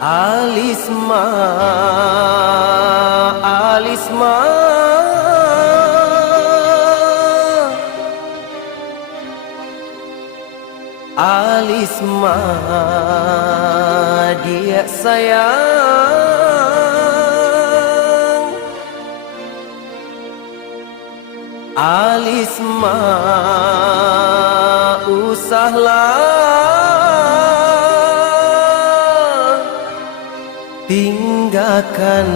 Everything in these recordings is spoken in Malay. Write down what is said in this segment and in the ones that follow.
Alisma, Alisma, Alisma, dia sayang. Alisma, usahlah tinggalkan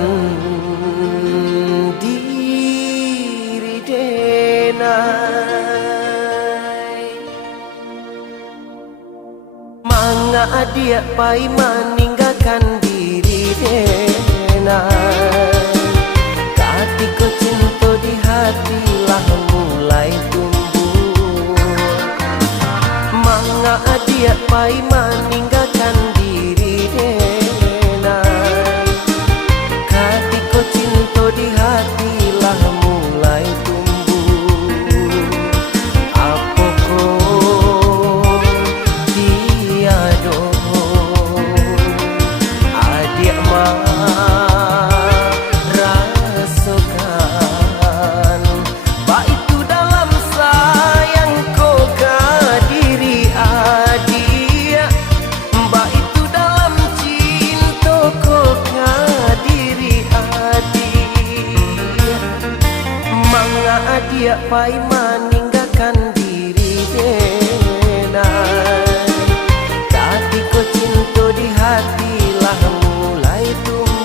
diri denai. Manga dia pai meninggalkan diri denai. Ketika cinta di hati lah mulai tumbuh. Manga dia pai meninggalkan diri denai. Ketika cinta di hati lah mulai tumbuh. Apakah tiada adik rasakan baik itu dalam sayang kau ke diri adik, baik itu dalam cinta kau ke diri adik. Manga adik pai meninggalkan diri denai. Ketika cinta di hati lah mulai tumbuh.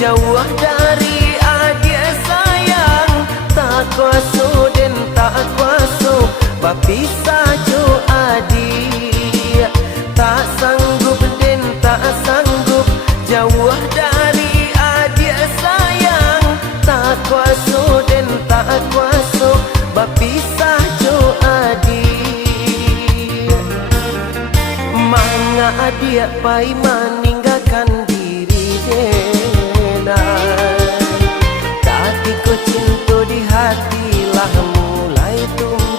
Jauh dari adik sayang, tak kuasa dan tak kuasa berpisah jo adik. Tak sanggup dan tak sanggup jauh dari adik sayang, tak kuasa dan tak kuasa berpisah jo adik. Manga adik pai meninggalkan diri denai. Ketika cinta di hati lah mulai tumbuh.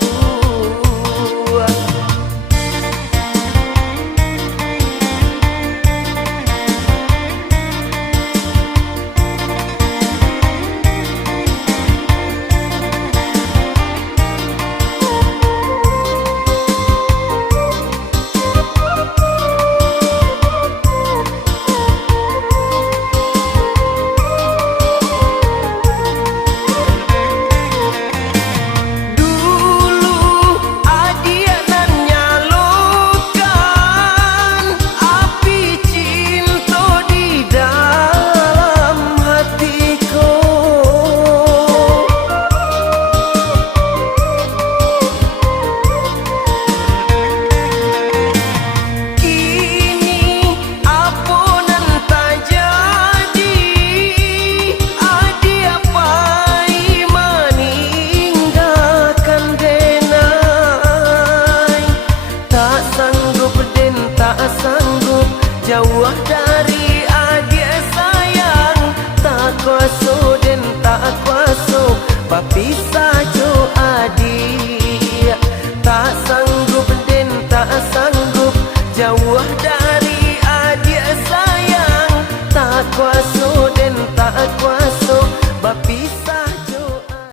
Jauh dari